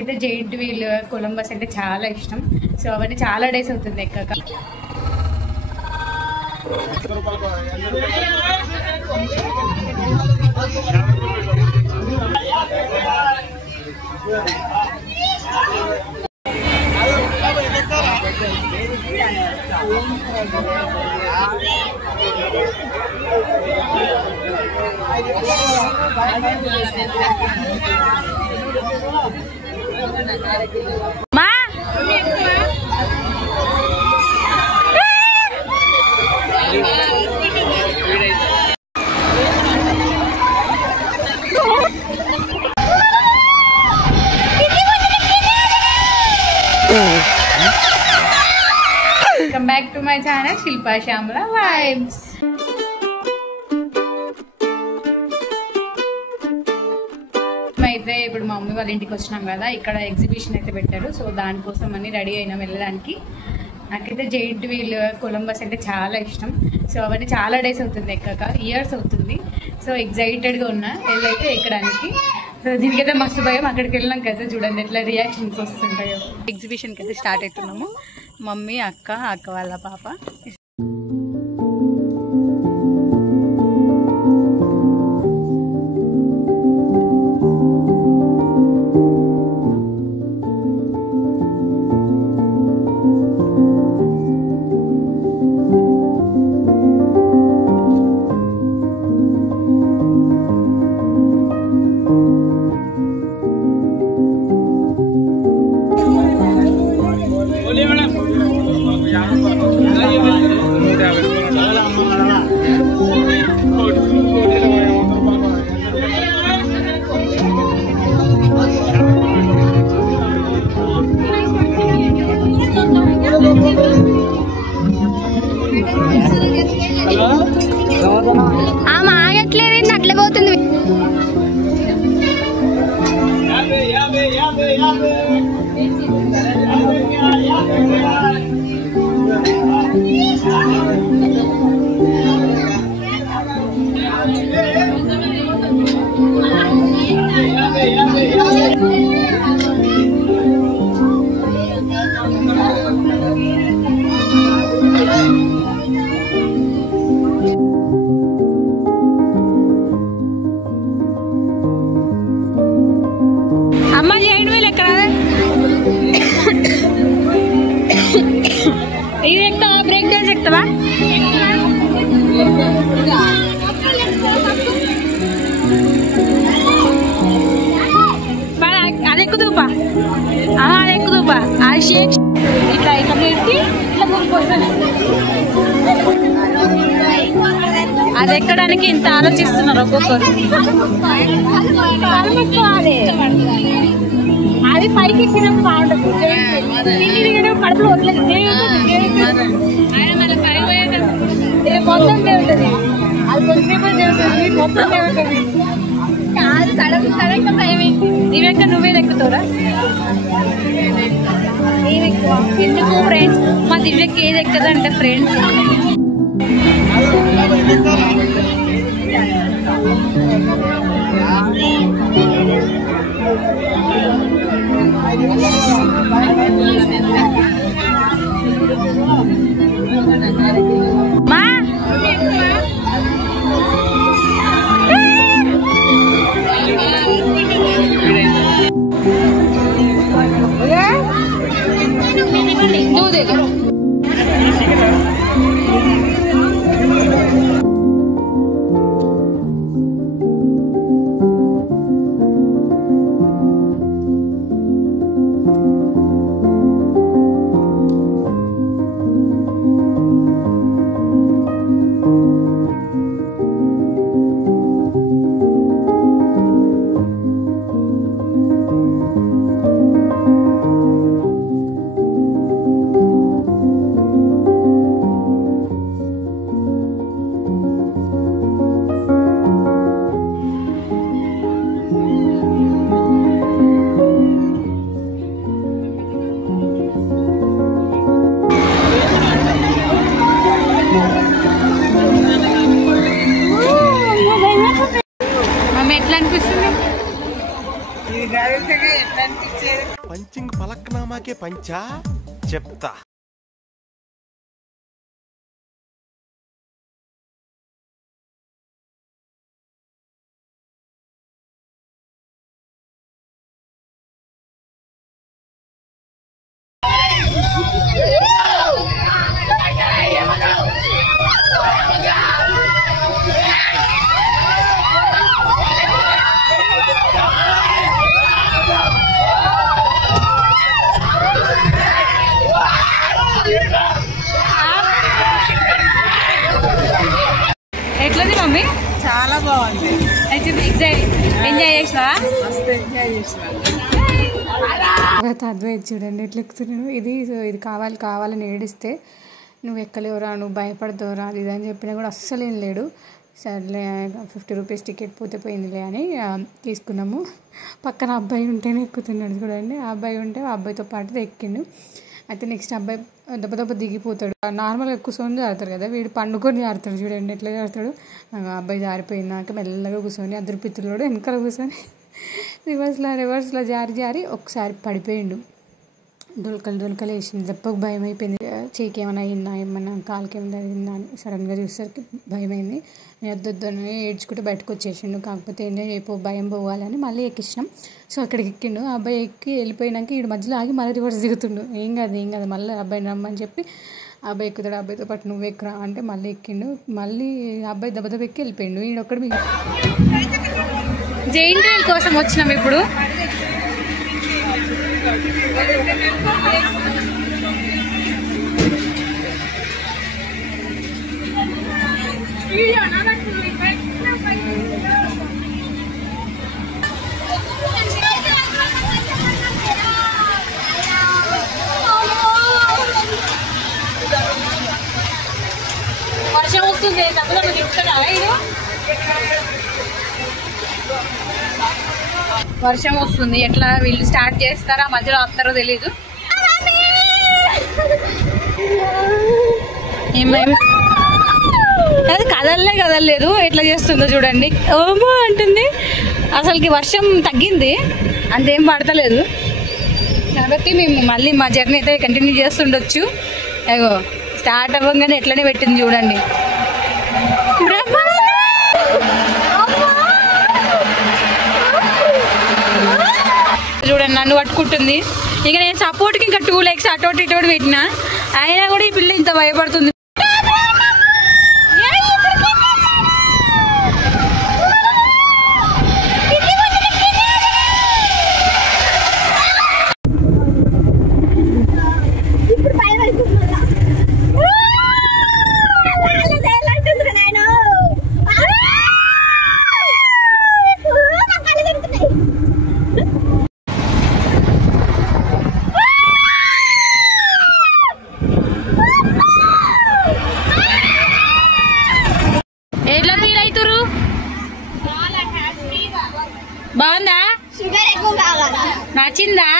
అయితే giant wheel Columbus అంటే చాలా ఇష్టం. సో అవన్నీ చాలా డేస్ అవుతుంది ఎక్కక. మా welcome back to my channel Shilpa Shyamala vibes. అయితే ఇప్పుడు మా మమ్మీ వాళ్ళ ఇంటికి వచ్చినాం కదా, ఇక్కడ ఎగ్జిబిషన్ అయితే పెట్టారు. సో దానికోసం అన్ని రెడీ అయినాం వెళ్ళడానికి. నాకైతే జైంట్ వీల్ కొలంబస్ అంటే చాలా ఇష్టం. సో అవన్నీ చాలా డేస్ అవుతుంది ఎక్కక, ఇయర్స్ అవుతుంది. సో ఎగ్జైటెడ్గా ఉన్నా వెళ్ళైతే ఎక్కడానికి. సో దీనికైతే మస్తు భయం. అక్కడికి వెళ్ళినాక అయితే చూడండి ఎట్లా రియాక్షన్స్ వస్తుంటాయో. ఎగ్జిబిషన్కి అయితే స్టార్ట్ అవుతున్నాము. మమ్మీ, అక్క వాళ్ళ పాప. ఆమె ఆగట్లేదు, అట్లే పోతుంది. అమ్మ జైంట్ వీల్ ఎక్కడ? ఇది ఎక్కుతావా? Break dance ఎక్కుతావా? అది ఎక్కుదూపా, అది ఎక్కుదూపా. ఆ షేక్ ఇట్లా ఇట్లా పెట్టి ఇట్లా ముందుకొస్తాను. అది ఎక్కడానికి ఇంత ఆలోచిస్తున్నారు ఒక్కొక్కరు. అది పైకి ఎక్కినప్పుడు బాగుంటుంది, కడుపులో వదిలేదు. మొత్తం దేవుతుంది, అది కొంచెం దేవుతుంది, మొత్తం దేవుతుంది. ఇవెక్క నువ్వేది ఎక్కుతావురా? ఎందుకు ఫ్రెండ్స్? మా దివ్యకి ఏది ఎక్కదంటే ఫ్రెండ్స్ మా పంచింగ్ పలక్నామాకే పంచా చెప్తా. ఎట్లుంది మమ్మీ? చాలా బాగుంది. ఎంజాయ్ చేసినా? అద్వైత్ చూడండి ఎట్లా ఎక్కుతున్నాడు. ఇది కావాలని ఏడిస్తే నువ్వు ఎక్కలేవురా, నువ్వు భయపడతావురా, అది ఇది అని చెప్పినా కూడా అస్సలు ఏం లేడు. సర్లే 50 రూపీస్ టికెట్ పోతే పోయిందిలే అని తీసుకున్నాము. పక్కన అబ్బాయి ఉంటేనే ఎక్కుతున్నాడు చూడండి. ఆ అబ్బాయి ఉంటే ఆ అబ్బాయితో పాటు ఎక్కిండు. అయితే నెక్స్ట్ అబ్బాయి దెబ్బ దిగిపోతాడు. నార్మల్గా కూర్చొని జారుతారు కదా, వీడు పండుకొని జారుతాడు చూడండి ఎట్లా జారుతాడు. అబ్బాయి జారిపోయినాక మెల్లగా కూర్చొని అద్దరు పిత్తులోడు వెనకాల కూర్చొని రివర్స్లో జారి ఒకసారి పడిపోయిండు. దొలకలు వేసింది. దెబ్బకు భయం అయిపోయింది. చేయికి ఏమైనా అయిందా, ఏమన్నా కాలుకి ఏమైనా అయిందా అని సడన్గా చూసేసరికి భయమైంది. వద్దని ఏడ్చుకుంటే బయటకు వచ్చేసిండు. కాకపోతే ఎంజాయ్ అయిపో, భయం పోవాలని మళ్ళీ ఎక్కించినాం. సో అక్కడికి ఎక్కిండు. ఆ అబ్బాయి ఎక్కి వెళ్ళిపోయినాక వీడు మధ్యలో ఆగి మళ్ళీ రివర్స్ దిగుతుండు. ఏం కాదు మళ్ళీ అబ్బాయిని రమ్మని చెప్పి ఆ అబ్బాయి ఎక్కుతాడు. అబ్బాయితో పాటు నువ్వు ఎక్కురా అంటే మళ్ళీ ఎక్కిండు. మళ్ళీ ఆ అబ్బాయి దెబ్బ ఎక్కి వెళ్ళిపోయిండు. వీడు ఒక్కడు జైంట్ వీల్ కోసం వచ్చినాం ఇప్పుడు. వర్షం వస్తుంది. వర్షం వస్తుంది. ఎట్లా వీళ్ళు స్టార్ట్ చేస్తారా, మధ్యలో ఆపుతారో తెలీదు. అది కదలలేదు. ఎట్లా చేస్తుందో చూడండి. ఓమో అంటుంది. అసలుకి వర్షం తగ్గింది, అంతేం పడతలేదు. కాబట్టి మేము మళ్ళీ మా జర్నీ అయితే కంటిన్యూ చేస్తుండొచ్చు. అగో స్టార్ట్ అవ్వగానే ఎట్లనే పెట్టింది చూడండి. చూడండి నన్ను పట్టుకుంటుంది. ఇక నేను సపోర్ట్కి ఇంకా 2 legs అటు ఇటు పెట్టినా, అయినా కూడా ఈ పిల్ల ఇంత భయపడుతుంది. బాగుందా? నచ్చిందా?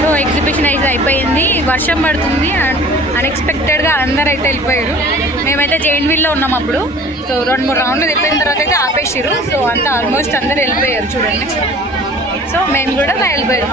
సో ఎగ్జిబిషన్ అయితే అయిపోయింది. వర్షం పడుతుంది, అన్ఎక్స్పెక్టెడ్గా అందరు అయితే వెళ్ళిపోయారు. మేమైతే జైంట్ వీల్లో ఉన్నాం అప్పుడు. సో 2-3 రౌండ్లు తిప్పిన తర్వాత అయితే ఆపేసారు. సో అంతా ఆల్మోస్ట్ అందరు వెళ్ళిపోయారు చూడండి. సో మేము కూడా బయలుదేరాం.